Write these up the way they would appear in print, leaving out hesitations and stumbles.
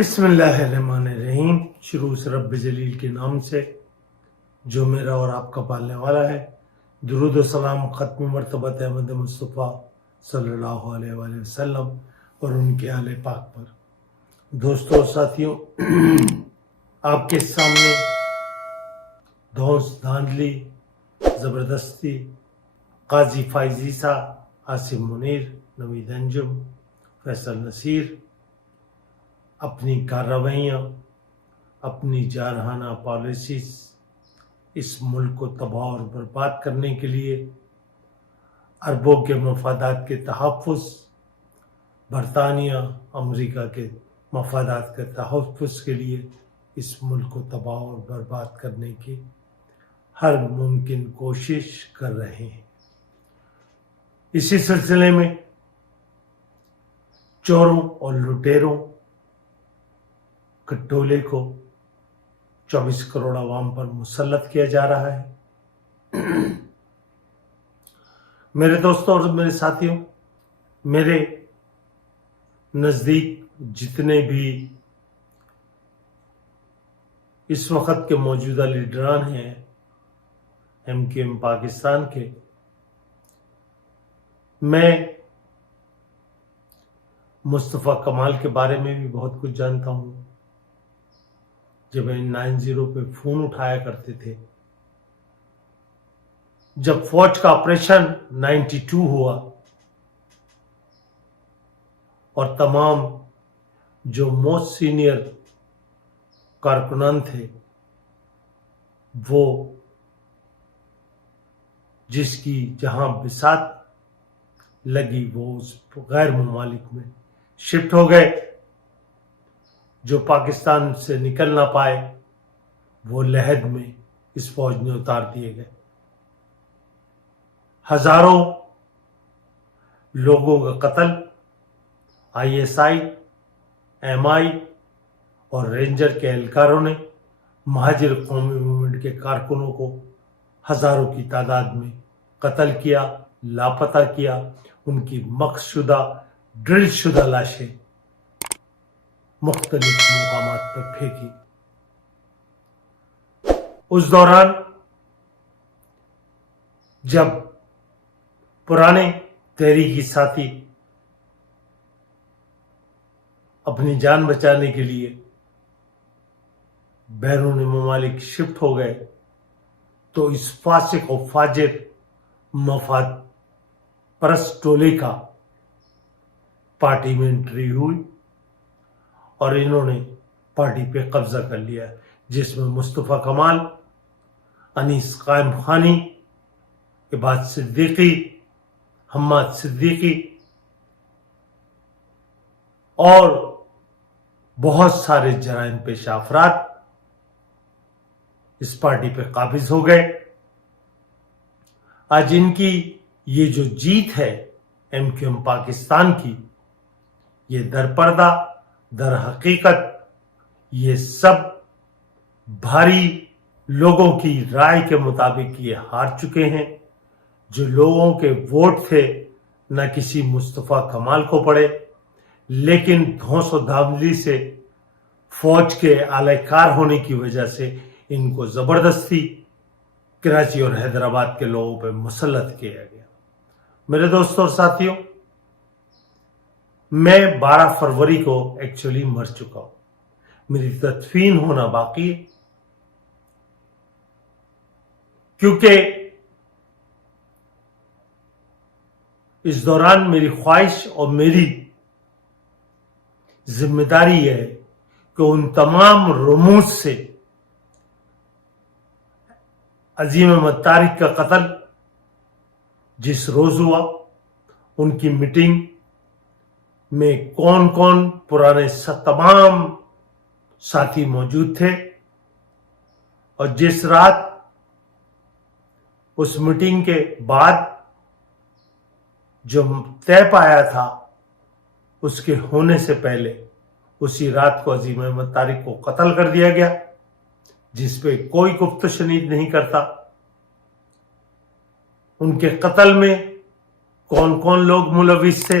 بسم اللہ الرحمن الرحیم۔ شروع سے رب جلیل کے نام سے جو میرا اور آپ کا پالنے والا ہے۔ درود و سلام ختم مرتبت احمد مصطفیٰ صلی اللہ علیہ وآلہ وسلم اور ان کے آل پاک پر۔ دوستوں اور ساتھیوں، آپ کے سامنے دھونس دھاندلی، زبردستی، قاضی فائز عیسیٰ، عاصم منیر، نوید انجم، فیصل نصیر اپنی کارروائیاں، اپنی جارحانہ پالیسیز اس ملک کو تباہ اور برباد کرنے کے لیے، عربوں کے مفادات کے تحفظ، برطانیہ امریکہ کے مفادات کے تحفظ کے لیے اس ملک کو تباہ اور برباد کرنے کی ہر ممکن کوشش کر رہے ہیں۔ اسی سلسلے میں چوروں اور لٹیروں ٹولے کو 24 کروڑ عوام پر مسلط کیا جا رہا ہے۔ میرے دوستوں اور میرے ساتھیوں، میرے نزدیک جتنے بھی اس وقت کے موجودہ لیڈران ہیں MQM پاکستان کے، میں مصطفیٰ کمال کے بارے میں بھی بہت کچھ جانتا ہوں۔ جب 90 پہ فون اٹھایا کرتے تھے، جب فوج کا آپریشن 92 ہوا اور تمام جو موسٹ سینئر کارکنان تھے وہ جس کی جہاں بساط لگی وہ اس غیر ممالک میں شفٹ ہو گئے، جو پاکستان سے نکل نہ پائے وہ لحد میں اس فوج میں اتار دیے گئے۔ ہزاروں لوگوں کا قتل ISI، MI اور رینجر کے اہلکاروں نے مہاجر قومی موومنٹ کے کارکنوں کو ہزاروں کی تعداد میں قتل کیا، لاپتہ کیا، ان کی مخ شدہ، ڈرل شدہ لاشیں مختلف مقامات پر پھینکی۔ اس دوران جب پرانے تحریکی ساتھی اپنی جان بچانے کے لیے بیرون ممالک شفٹ ہو گئے تو اس فاسق و فاجر مفاد پرست ٹولے کا پارٹی میں انٹری ہوئی اور انہوں نے پارٹی پہ قبضہ کر لیا، جس میں مصطفیٰ کمال، انیس قائم خانی، عباد صدیقی، حماد صدیقی اور بہت سارے جرائم پیشہ افراد اس پارٹی پہ قابض ہو گئے۔ آج ان کی یہ جو جیت ہے MQM پاکستان کی، یہ در پردہ در حقیقت یہ سب بھاری لوگوں کی رائے کے مطابق یہ ہار چکے ہیں۔ جو لوگوں کے ووٹ تھے نہ کسی مصطفیٰ کمال کو پڑے، لیکن دھونس و دھاندلی سے فوج کے اعلی کار ہونے کی وجہ سے ان کو زبردستی کراچی اور حیدرآباد کے لوگوں پہ مسلط کیا گیا۔ میرے دوستوں اور ساتھیوں، میں 12 فروری کو ایکچولی مر چکا ہوں، میری تدفین ہونا باقی ہے، کیونکہ اس دوران میری خواہش اور میری ذمہ داری ہے کہ ان تمام رموز سے عظیم احمد طارق کا قتل جس روز ہوا، ان کی میٹنگ میں کون کون پرانے تمام ساتھی موجود تھے، اور جس رات اس میٹنگ کے بعد جو طے پایا تھا اس کے ہونے سے پہلے اسی رات کو عظیم احمد طارق کو قتل کر دیا گیا، جس پہ کوئی گفت و شنید نہیں کرتا۔ ان کے قتل میں کون کون لوگ ملوث تھے،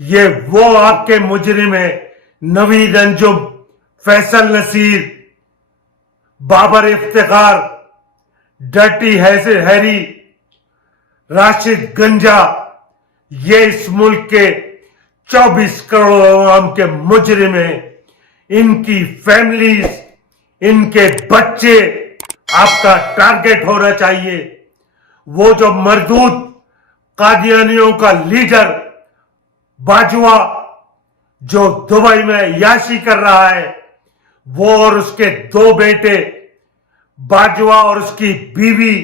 یہ وہ آپ کے مجرم ہیں نوید انجم، فیصل نصیر، بابر افتخار، ڈرٹی ہیری، راشد گنجا. یہ اس ملک کے 24 کروڑ عوام کے مجرم ہیں. ان کی فیملیز، ان کے بچے آپ کا ٹارگٹ ہونا چاہیے. وہ جو مردود قادیانیوں کا لیڈر باجوہ جو دبئی میں عیاشی کر رہا ہے، وہ اور اس کے 2 بیٹے باجوہ اور اس کی بیوی،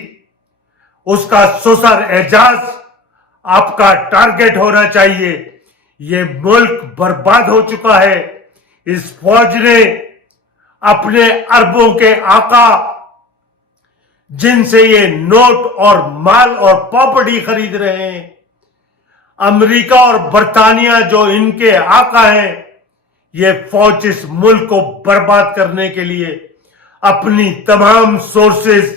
اس کا سسر اعجاز آپ کا ٹارگٹ ہونا چاہیے. یہ ملک برباد ہو چکا ہے. اس فوج نے اپنے اربوں کے آقا جن سے یہ نوٹ اور مال اور پراپرٹی خرید رہے ہیں، امریکہ اور برطانیہ جو ان کے آقا ہیں، یہ فوج اس ملک کو برباد کرنے کے لیے اپنی تمام سورسز،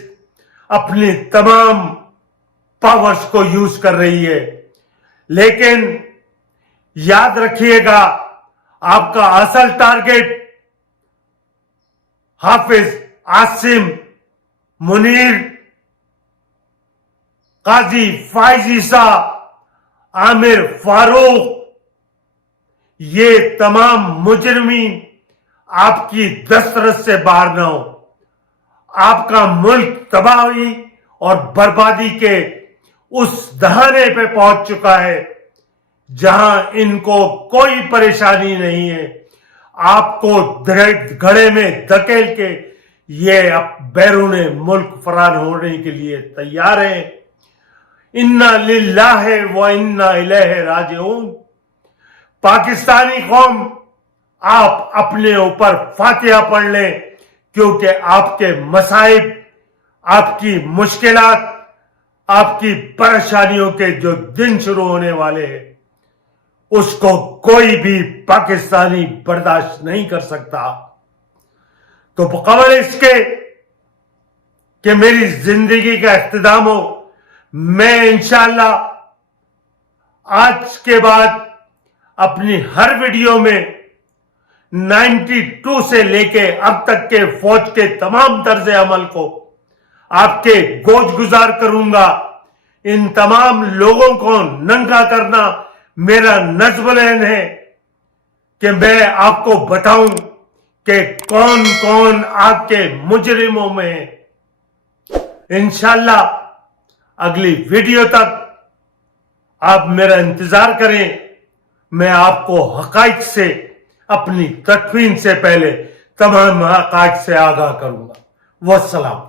اپنی تمام پاورز کو یوز کر رہی ہے. لیکن یاد رکھیے گا، آپ کا اصل ٹارگٹ حافظ، عاصم، منیر، قاضی فائز عیسیٰ، عامر فاروق، یہ تمام مجرمین آپ کی دسترس سے باہر نہ ہو. آپ کا ملک تباہی اور بربادی کے اس دہانے پہ پہنچ چکا ہے جہاں ان کو کوئی پریشانی نہیں ہے. آپ کو گھڑے میں دھکیل کے یہ بیرون ملک فرار ہونے کے لیے تیار ہیں. انا للہ و انا الیہ راجعون. پاکستانی قوم، آپ اپنے اوپر فاتحہ پڑھ لیں، کیونکہ آپ کے مصائب، آپ کی مشکلات، آپ کی پریشانیوں کے جو دن شروع ہونے والے ہیں، اس کو کوئی بھی پاکستانی برداشت نہیں کر سکتا. تو قبل اس کے کہ میری زندگی کا اختتام ہو، میں انشاءاللہ آج کے بعد اپنی ہر ویڈیو میں 92 سے لے کے اب تک کے فوج کے تمام طرز عمل کو آپ کے گوش گزار کروں گا. ان تمام لوگوں کو ننگا کرنا میرا نصب العین ہے کہ میں آپ کو بتاؤں کہ کون کون آپ کے مجرموں میں ہیں. انشاءاللہ اگلی ویڈیو تک آپ میرا انتظار کریں. میں آپ کو حقائق سے، اپنی تدفین سے پہلے تمام حقائق سے آگاہ کروں گا. والسلام.